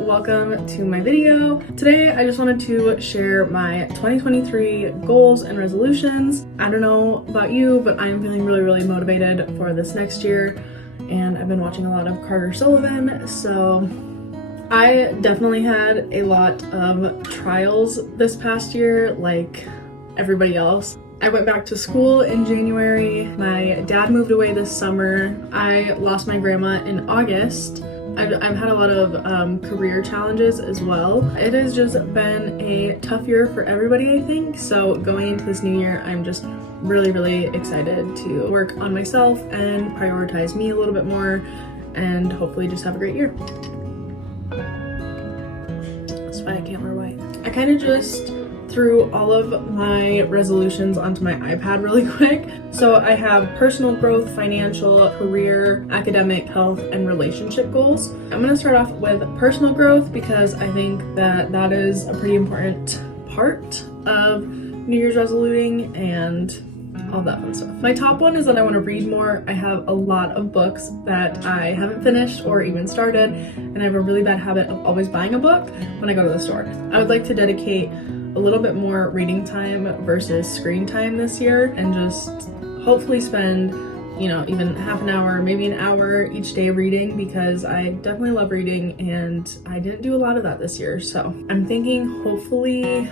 welcome to my video. Today I just wanted to share my 2023 goals and resolutions. I don't know about you, but I'm feeling really motivated for this next year, and I've been watching a lot of Carter Sullivan, so I definitely had a lot of trials this past year like everybody else. I went back to school in January. My dad moved away this summer. I lost my grandma in August. I've had a lot of career challenges as well. It has just been a tough year for everybody, I think. So going into this new year, I'm just really excited to work on myself and prioritize me a little bit more and hopefully just have a great year. That's why I can't wear white. I kind of just threw all of my resolutions onto my iPad really quick. So I have personal growth, financial, career, academic, health, and relationship goals. I'm gonna start off with personal growth because I think that that is a pretty important part of New Year's resoluting and all that fun stuff. My top one is that I want to read more. I have a lot of books that I haven't finished or even started, and I have a really bad habit of always buying a book when I go to the store. I would like to dedicate a little bit more reading time versus screen time this year and just hopefully spend, you know, even half an hour, maybe an hour each day reading, because I definitely love reading and I didn't do a lot of that this year. So I'm thinking hopefully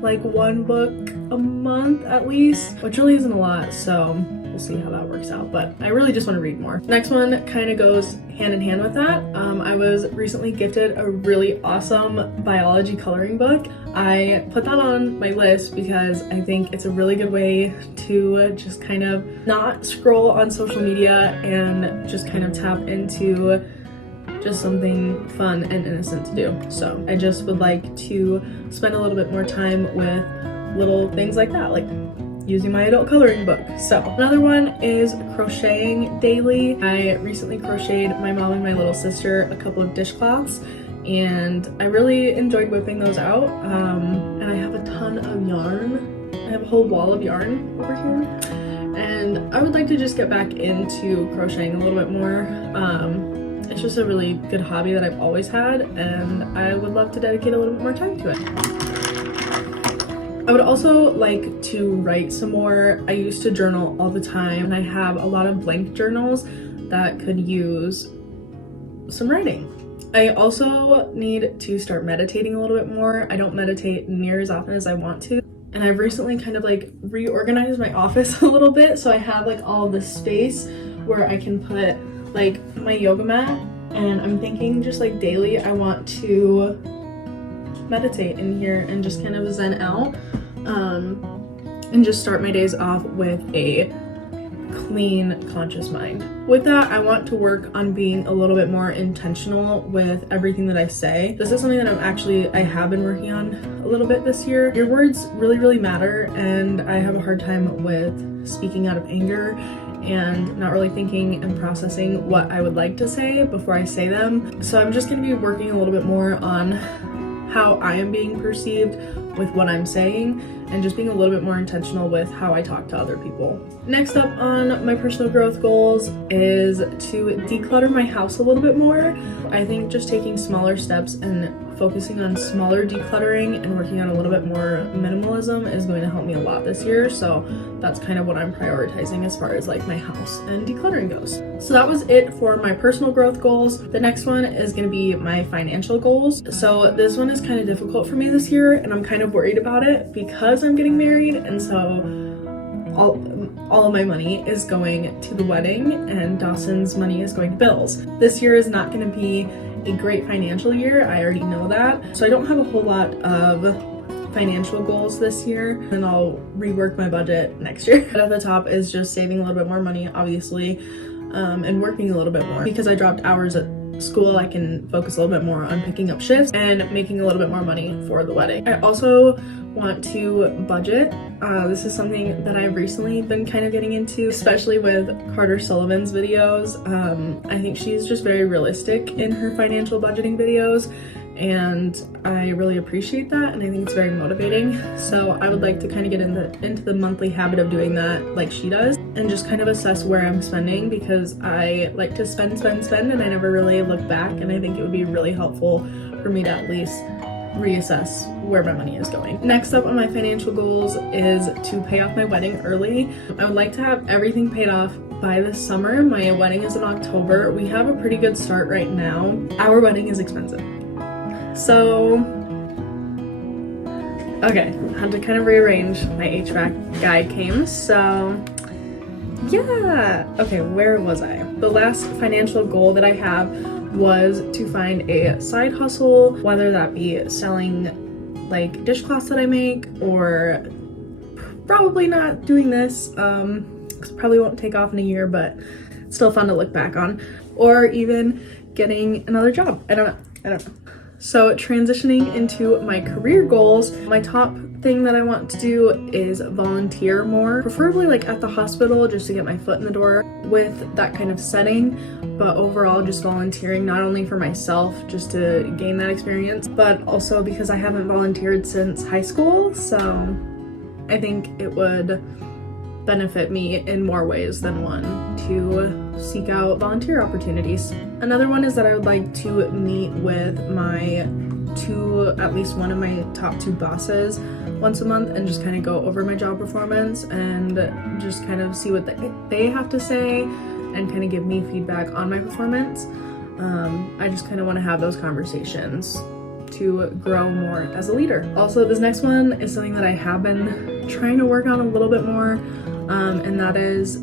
like one book a month at least, which really isn't a lot, so we'll see how that works out, but I really just want to read more. Next one kind of goes hand in hand with that. I was recently gifted a really awesome biology coloring book. I put that on my list because I think it's a really good way to just kind of not scroll on social media and just kind of tap into just something fun and innocent to do. So I just would like to spend a little bit more time with little things like that, like using my adult coloring book. So another one is crocheting daily. I recently crocheted my mom and my little sister a couple of dishcloths, and I really enjoyed whipping those out. And I have a ton of yarn. I have a whole wall of yarn over here, and I would like to just get back into crocheting a little bit more. It's just a really good hobby that I've always had, and I would love to dedicate a little bit more time to it. I would also like to write some more. I used to journal all the time, and I have a lot of blank journals that could use some writing. I also need to start meditating a little bit more. I don't meditate near as often as I want to, and I've recently kind of like reorganized my office a little bit, so I have like all this space where I can put like my yoga mat, and I'm thinking just like daily I want to meditate in here and just kind of zen out, and just start my days off with a clean, conscious mind. With that, I want to work on being a little bit more intentional with everything that I say. This is something that I have been working on a little bit this year. Your words really matter, and I have a hard time with speaking out of anger and not really thinking and processing what I would like to say before I say them. So I'm just gonna be working a little bit more on how I am being perceived with what I'm saying, and just being a little bit more intentional with how I talk to other people. Next up on my personal growth goals is to declutter my house a little bit more. I think just taking smaller steps and focusing on smaller decluttering and working on a little bit more minimalism is going to help me a lot this year. So that's kind of what I'm prioritizing as far as like my house and decluttering goes. So that was it for my personal growth goals. The next one is going to be my financial goals. So this one is kind of difficult for me this year, and I'm kind of worried about it because I'm getting married, and so all of my money is going to the wedding and Dawson's money is going to bills. This year is not going to be a great financial year. I already know that. So I don't have a whole lot of financial goals this year, and I'll rework my budget next year. But at the top is just saving a little bit more money, obviously, and working a little bit more. Because I dropped hours at school, I can focus a little bit more on picking up shifts and making a little bit more money for the wedding. I also want to budget. This is something that I've recently been kind of getting into, especially with Carter Sullivan's videos. I think she's just very realistic in her financial budgeting videos, and I really appreciate that, and I think it's very motivating. So I would like to kind of get into the monthly habit of doing that like she does, and just kind of assess where I'm spending, because I like to spend and I never really look back, and I think it would be really helpful for me to at least reassess where my money is going. Next up on my financial goals is to pay off my wedding early. I would like to have everything paid off by this summer. My wedding is in October. We have a pretty good start right now. Our wedding is expensive. So, okay, had to kind of rearrange. My HVAC guy came, so yeah. Okay, where was I? The last financial goal that I have was to find a side hustle, whether that be selling like dishcloths that I make, or probably not doing this, because it probably won't take off in a year, but it's still fun to look back on, or even getting another job. I don't know. So transitioning into my career goals, my top thing that I want to do is volunteer more, preferably like at the hospital, just to get my foot in the door with that kind of setting, but overall just volunteering, not only for myself just to gain that experience, but also because I haven't volunteered since high school, so I think it would benefit me in more ways than one to seek out volunteer opportunities. Another one is that I would like to meet with at least one of my top 2 bosses once a month and just kind of go over my job performance and just kind of see what they have to say and kind of give me feedback on my performance. I just kind of want to have those conversations to grow more as a leader. Also, this next one is something that I have been trying to work on a little bit more, and that is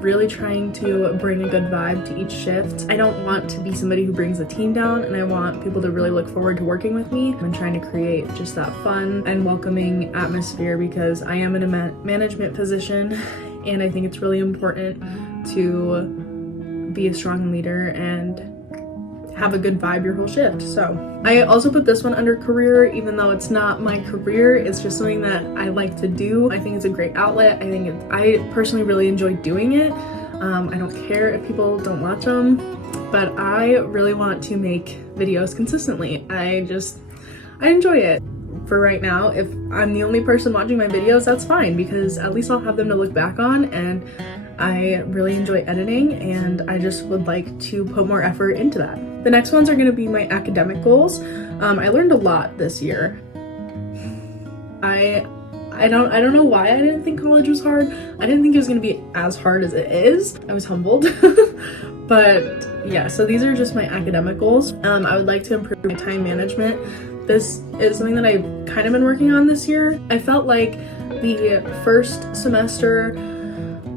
really trying to bring a good vibe to each shift. I don't want to be somebody who brings the team down, and I want people to really look forward to working with me. I'm trying to create just that fun and welcoming atmosphere, because I am in a management position, and I think it's really important to be a strong leader and have a good vibe your whole shift. So I also put this one under career, even though it's not my career, it's just something that I like to do. I think it's a great outlet. I personally really enjoy doing it. I don't care if people don't watch them, but I really want to make videos consistently. I enjoy it. For right now, if I'm the only person watching my videos, that's fine, because at least I'll have them to look back on, and I really enjoy editing, and I just would like to put more effort into that. The next ones are going to be my academic goals. I learned a lot this year. I don't know why I didn't think college was hard. I didn't think it was going to be as hard as it is. I was humbled. But yeah, so these are just my academic goals. I would like to improve my time management. This is something that I've kind of been working on this year. I felt like the first semester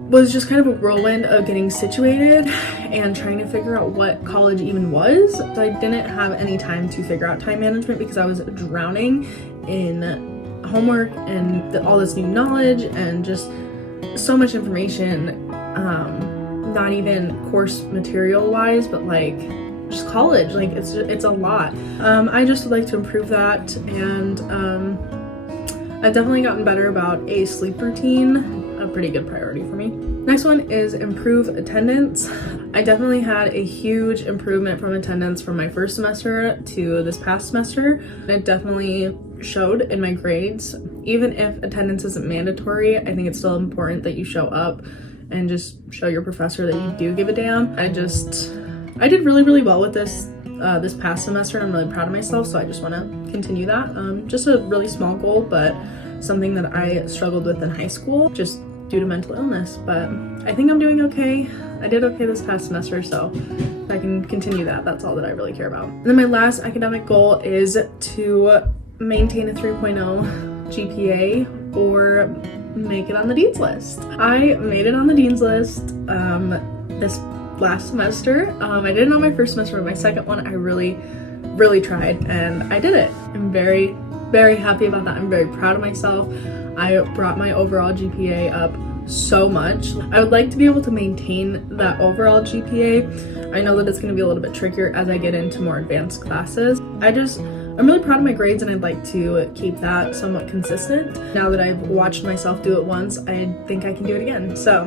was just kind of a whirlwind of getting situated and trying to figure out what college even was. So I didn't have any time to figure out time management because I was drowning in homework and all this new knowledge and just so much information, not even course material wise, but like just college, like it's a lot. I just would like to improve that, and I've definitely gotten better about a sleep routine, a pretty good priority for me. Next one is improve attendance. I definitely had a huge improvement from attendance from my first semester to this past semester. It definitely showed in my grades. Even if attendance isn't mandatory, I think it's still important that you show up and just show your professor that you do give a damn. I did really, really well with this this past semester, and I'm really proud of myself, so I just want to continue that. Just a really small goal, but something that I struggled with in high school just due to mental illness, but I think I'm doing okay. I did okay this past semester, so if I can continue that, that's all that I really care about. And then my last academic goal is to maintain a 3.0 GPA or make it on the Dean's List. I made it on the Dean's List this last semester. I did it on my first semester, but my second one I really tried, and I did it. I'm very, very happy about that. I'm very proud of myself. I brought my overall GPA up so much. I would like to be able to maintain that overall GPA. I know that it's going to be a little bit trickier as I get into more advanced classes. I'm really proud of my grades, and I'd like to keep that somewhat consistent. Now that I've watched myself do it once, I think I can do it again. So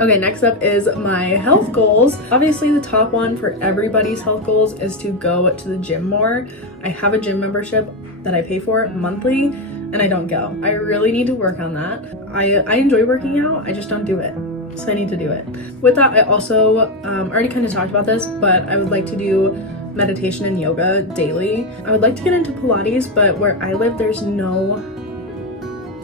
Okay, next up is my health goals. Obviously the top one for everybody's health goals is to go to the gym more. I have a gym membership that I pay for monthly and I don't go. I really need to work on that. I enjoy working out, I just don't do it. So I need to do it. With that, I also already kind of talked about this, but I would like to do meditation and yoga daily. I would like to get into Pilates, but where I live, there's no,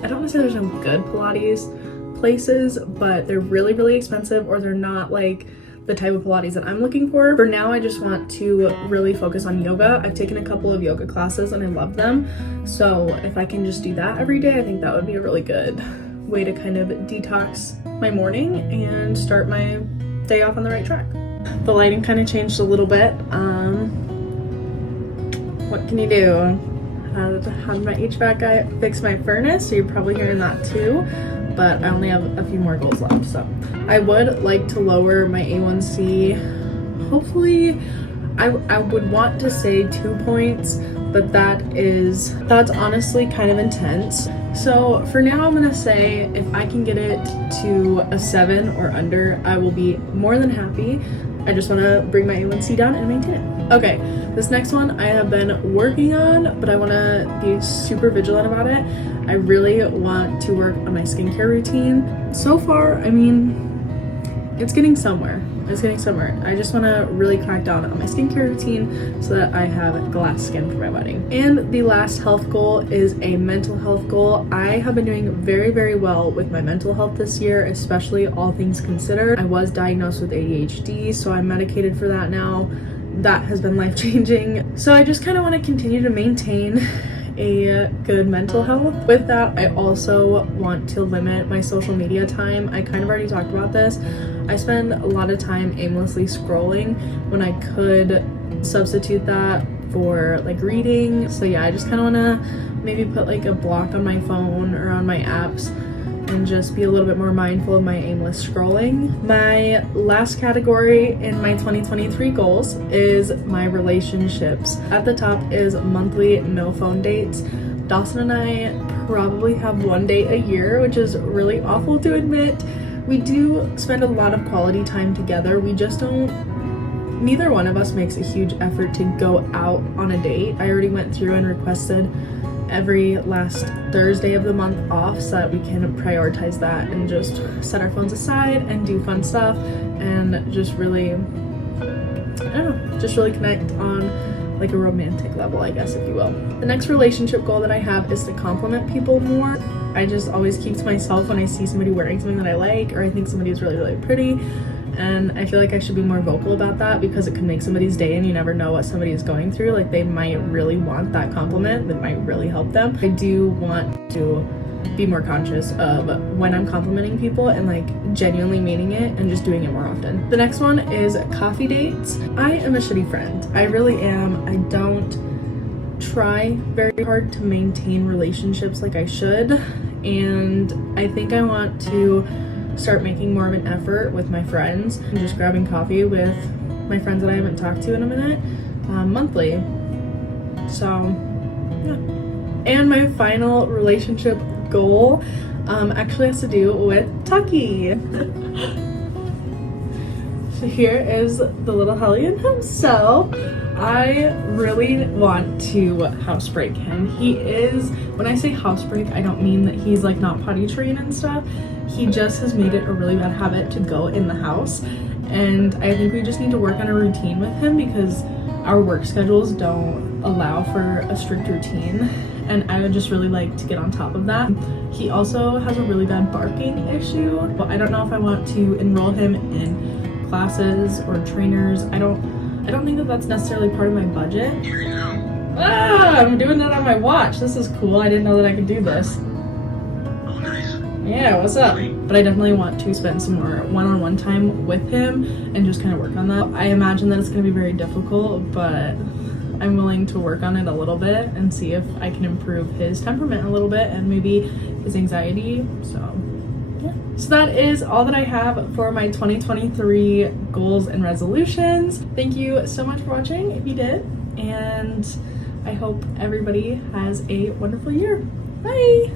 I don't want to say there's no good Pilates places, but they're really, really expensive, or they're not like the type of Pilates that I'm looking for. For now, I just want to really focus on yoga. I've taken a couple of yoga classes and I love them. So if I can just do that every day, I think that would be a really good way to kind of detox my morning and start my day off on the right track. The lighting kind of changed a little bit. What can you do? Had my HVAC guy fix my furnace, so you're probably hearing that too, but I only have a few more goals left. So I would like to lower my A1C. Hopefully, I would want to say 2 points, but that's honestly kind of intense. So for now, I'm gonna say if I can get it to a 7 or under, I will be more than happy. I just want to bring my A1C down and maintain it. Okay, this next one I have been working on, but I want to be super vigilant about it. I really want to work on my skincare routine. So far, I mean, it's getting somewhere. It's getting somewhere. I just want to really crack down on my skincare routine so that I have glass skin for my wedding. And the last health goal is a mental health goal. I have been doing very, very well with my mental health this year, especially all things considered. I was diagnosed with ADHD, so I'm medicated for that now. That has been life-changing. So I just kind of want to continue to maintain a good mental health. With that, I also want to limit my social media time. I kind of already talked about this. I spend a lot of time aimlessly scrolling when I could substitute that for like reading. So yeah, I just kind of want to maybe put like a block on my phone or on my apps and just be a little bit more mindful of my aimless scrolling. My last category in my 2023 goals is my relationships. At the top is monthly no phone dates. Dawson and I probably have one date a year, which is really awful to admit. We do spend a lot of quality time together. We just don't, neither one of us makes a huge effort to go out on a date. I already went through and requested every last Thursday of the month off so that we can prioritize that and just set our phones aside and do fun stuff and just really, I don't know, just really connect on like a romantic level, I guess, if you will. The next relationship goal that I have is to compliment people more. I just always keep to myself when I see somebody wearing something that I like, or I think somebody is really, really pretty. And I feel like I should be more vocal about that because it can make somebody's day and you never know what somebody is going through. Like they might really want that compliment that might really help them. I do want to be more conscious of when I'm complimenting people and like genuinely meaning it and just doing it more often. The next one is coffee dates. I am a shitty friend. I really am. I don't try very hard to maintain relationships like I should. And I think I want to start making more of an effort with my friends and just grabbing coffee with my friends that I haven't talked to in a minute monthly. So yeah. And my final relationship goal actually has to do with Tucky. So here is the little hellion himself. I really want to housebreak him. He is, when I say housebreak, I don't mean that he's like not potty trained and stuff. He just has made it a really bad habit to go in the house. And I think we just need to work on a routine with him because our work schedules don't allow for a strict routine. And I would just really like to get on top of that. He also has a really bad barking issue. But I don't know if I want to enroll him in classes or trainers. I don't think that that's necessarily part of my budget. I'm doing that on my watch. This is cool. I didn't know that I could do this. Oh, nice. Yeah, what's up? But I definitely want to spend some more one-on-one time with him and just kind of work on that. I imagine that it's going to be very difficult, but I'm willing to work on it a little bit and see if I can improve his temperament a little bit and maybe his anxiety. So yeah. So that is all that I have for my 2023 goals and resolutions. Thank you so much for watching if you did, and I hope everybody has a wonderful year. Bye!